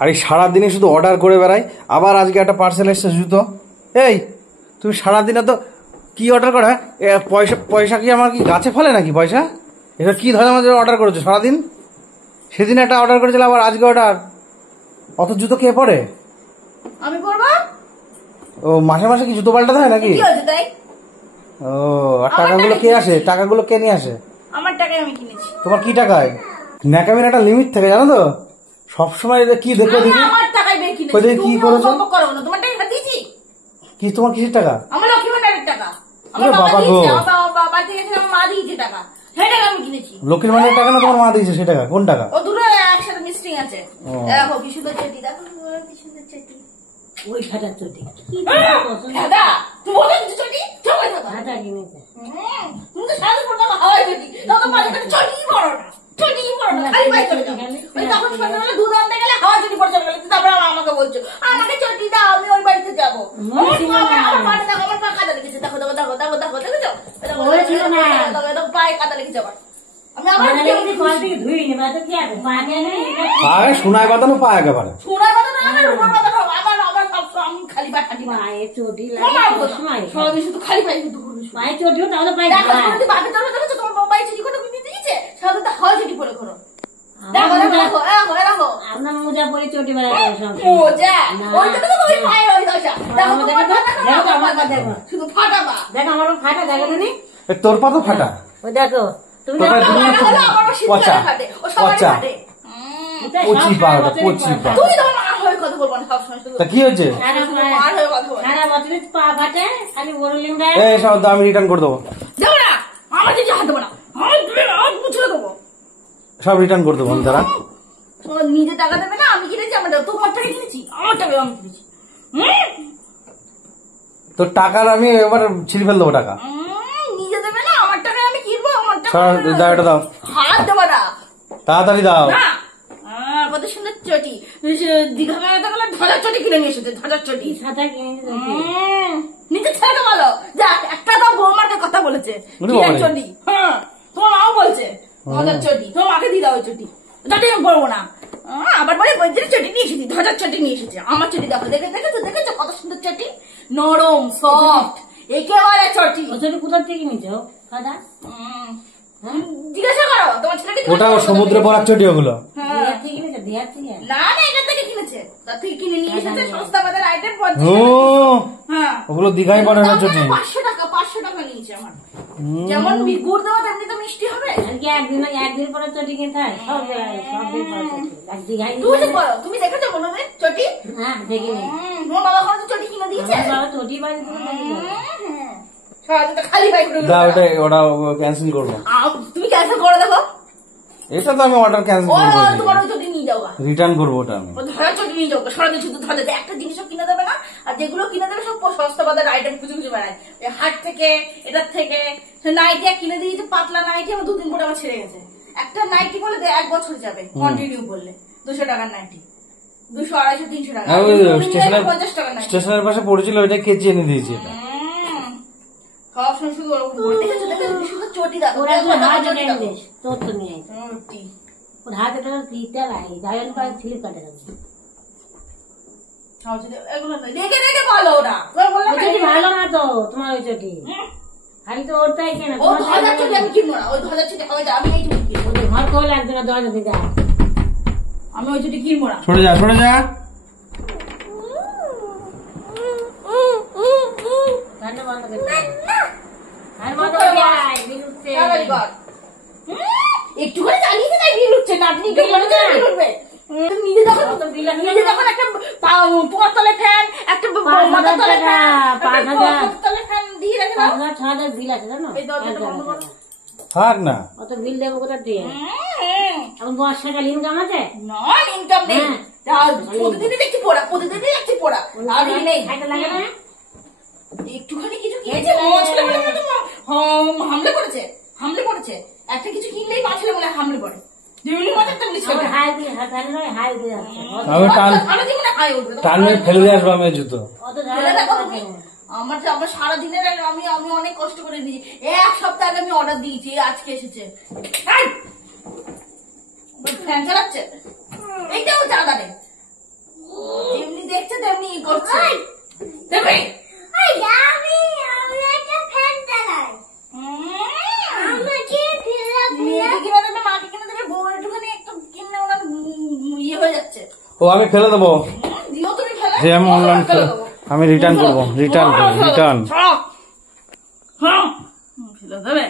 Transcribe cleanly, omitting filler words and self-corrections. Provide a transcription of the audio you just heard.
আর এই সারাদিনে শুধু অর্ডার করে বেড়াই। আবার আজকে একটা পার্সেল এসছে জুতো। এই তুমি সারাদিনে তো কি অর্ডার করো? পয়সা পয়সা কি আমার কি গাছে ফলে নাকি পয়সা? এটা কি ধরনের অর্ডার করেছো সারাদিন? সেদিন একটা অর্ডার করেছিল, আবার আজকে অর্ডার। অত জুতো কে পরে? আমি পরবো। ও মাসে মাসে কি জুতো পাল্টাতে হয় নাকি? ও আর টাকাগুলো কে আসে? টাকাগুলো কে নিয়ে আসে? আমার টাকায় আমি কিনেছি। তোমার কি টাকায়? ন্যাকামির একটা লিমিট থাকে জানো তো। সবসময় কি দেখো দেখি আমার টাকায় বের কিনেছি। কি করেছো? তোমার টাকা দিয়েছি। কি তোমার কিসের টাকা? আমার লক্ষ্মী ভান্ডারের টাকা। আমার বাবা দিয়েছে, আমার বাবা দিয়েছে, আমার মা দিয়েছে টাকা। সেই টাকা আমি কিনেছি। লক্ষ্মীর ভান্ডারের টাকা না তোমার মা দিয়েছে সেই টাকা? কোন টাকা? ও দুটো একসাথে মিক্সিং আছে। দেখো কি সুন্দর চটি, দেখো কি সুন্দর চটি। ওই ফাটার চটি দাদা তুমি বলে দিচ্ছ চটি সবাই দাদা ফাটা কিনেছে। তুমি তো সারা পড়তে হাওয়াই চটি দাদা মাঝে মাঝে চটি পড়ো না, চটি পড়ো না, খালি বাই চটি। ওই তখন সন্ধ্যাবেলা দুধ আনতে গেলে হাওয়া চটি পড়ে চলে গেলে তারপরে আমাকে বলছো আমাকে চটি দাও, আমি ওই বাড়িতে যাবো। আমার পাটা দেখো, আমার পা কাদা লেগেছে। দেখো দেখো দেখো দেখো দেখো দেখেছো? দেখো পায়ে কাদা লেগেছে আবার। আমি আবার ধুই নেবা তো কি আছে পায়ে সোনায় বাঁধানো পা একেবারে। সোনার কথা না, আমার রূপার কথা খাও। আমার আমার আমি খালি পা খালি পায়ে চটি লাগে শুধু খালি পায়ে শুধু পায়ে চটিও তাহলে পায়ে বাকি চলে দেখেছো তোমার বাবাই চুরি করে কিনে দিয়েছে, সাথে তো হাওয়া চুরি করে করো। দেখো দেখো দেখো দেখো দেখো আপনার মোজা পরে চটি বেড়াতে মোজা ওইটা তো তুমি পায়ে ওই দশা। দেখো দেখো আমার পা দেখো শুধু ফাটা পা। দেখো আমার পা ফাটা দেখো তুমি। তোর পা তো ফাটা। ওই দেখো তুমি আমার শীতকালে ফাটে, ও সবারই ফাটে। পচি পা ওটা, পচি পা। তুই তো মা হয়ে কথা বলবো না সব সময়, শুধু তা কি হয়েছে? মার হয়ে কথা বল। সারা বছর পা ফাটে খালি বড়লিং দেয়। এই সব আমি রিটার্ন করে দেবো। দেবো না, আমার দিকে হাত দেবো না, আমি মুছড়ে দেবো। সব রিটার্ন করে দেবো আমি। তারা নিজে টাকা দেবে না, আমি কিনেছি আমার টাকা। তোমার টাকা কিনেছি, আমার টাকা আমি কিনেছি। তোর টাকা আমি এবার ছিঁড়ে ফেল দেবো টাকা। নিজে দেবে না, আমার টাকা আমি কিনবো। আমার টাকা দাও, এটা দাও। হাত দেবো না, তাড়াতাড়ি দাও। কত সুন্দর চটি। দীঘা বেড়াতে গেলে ধাজার চটি কিনে নিয়ে এসেছে, ধাজার চটি। সাদা কিনেছে নিজের ছেলেকে বলো যা একটা তো বৌমাকে কথা বলেছে চটি। হ্যাঁ তোমার মাও বলছে ধাজার চটি, তোমার মাকে দিয়ে দাও ওই চটি। চটি আমি বলবো না, আবার বলে বৈদ্যের চটি নিয়ে এসেছি, ধাজার চটি নিয়ে এসেছে। আমার চটি দেখো, দেখেছো দেখেছো কত সুন্দর চটি, নরম সফট একেবারে চটি। ও চটি কোথা থেকে নিয়েছো সাদা? জিজ্ঞাসা করো তোমার ছেলেকে। ওটা সমুদ্রে পড়ার চটি ওগুলো। না না এখান থেকে কিনেছে, তার থেকে কিনে নিয়ে এসেছে সস্তা বাজার আইটেম। হ্যাঁ ওগুলো দীঘায় পড়ে না চটি। 500 টাকা, 500 টাকা নিয়েছে আমার। যেমন গুড় দেওয়া তেমনি তো মিষ্টি হবে। একদিন পরে চটি কিনতে হয় সব তুমি দেখেছো মনে হয় চটি? হ্যাঁ দেখিনি। তোমার বাবা কোনো চটি কিনে দিয়েছে? বাবা চটি বাড়ি খালি পাই ওটা ক্যান্সেল করবো। তুমি ক্যান্সেল করে দেখো। এটা তো আমি অর্ডার ক্যান্সেল করবো, তোমার ওই চটি নিয়ে যাও, রিটার্ন করবো ওটা আমি। ধরা চটি নিয়ে যাও, সারাদিন শুধু ধরা দেবে। একটা জিনিসও কিনে দেবে না, আর যেগুলো কিনে দেবে সব সস্তা বাজার আইটেম খুঁজে খুঁজে বেড়ায়। হাট থেকে এটার থেকে নাইটি কিনে দিয়েছে, পাতলা নাইটি আমার 2 দিন পরে আমার ছেড়ে গেছে। একটা নাইটি বলে 1 বছর যাবে কন্টিনিউ করলে। 200 টাকার নাইটি, 200 250 300 টাকা। 50 টাকার নাইটি স্টেশনের পাশে পড়েছিল, ওইটা কেচি এনে দিয়েছি। এটা সবসময় শুধু দেখেছো দেখেছো শুধু চটি দেখো। তোর তো নিয়ে ওর হাতে দিতে লাগে গায়ন পায়ে স্লিপ কাটে যাবে। এগুলো দেখে দেখে বলো ওরা চটি ভালো না তো তোমার ওই চটি খালি তো ওরটাই কেনা। ও 2000 চটি আমি কিনবো না, ওই 2000 চটি হবে, আমি এই চটি কিনবো। ওদের ঘর কই লাগবে না, দরজা দিতে আমি ওই চটি কিনবো না। সরে যা, সরে যা। একটু করে চালিয়ে তাই বিল উঠছে না, আপনি বিল উঠবে। নিজে যখন একটা 5 তলে ফ্যান, একটা মাথার তলে ফ্যান দিয়ে রেখে দাও। 5,000 বিল আছে জানো? থাক না, অত বিল দেবো কোথা দিয়ে? এখন বর্ষাকাল ইনকাম আছে? না ইনকাম নেই, প্রতিদিনই দেখছি পড়া, প্রতিদিনই দেখছি পড়া। আর নেই লাগে না একটুখানি কিছু কিনেছে হামলে পড়েছে, হামলে পড়েছে। একটা কিছু কিনলেই 5 ছেলে বলে হামলে পড়ে। ফেলে দিয়ে আসবো আমি জুতো। আমার সারাদিনের আমি অনেক কষ্ট করে দিয়েছি। 1 সপ্তাহ আগে আমি অর্ডার দিয়েছি, আজকে এসেছে। ফ্যান চালাচ্ছে, এইটাও জ্বালা নেই। ও আমি ফেলে দেবো, দিও তুমি ফেলে। যে আমি অনলাইন ফেলে দেবো। আমি রিটার্ন করবো, রিটার্ন ফেলে দেবো। রিটার্ন। ছাড়ো। হ্যাঁ। ফেলে দেবে।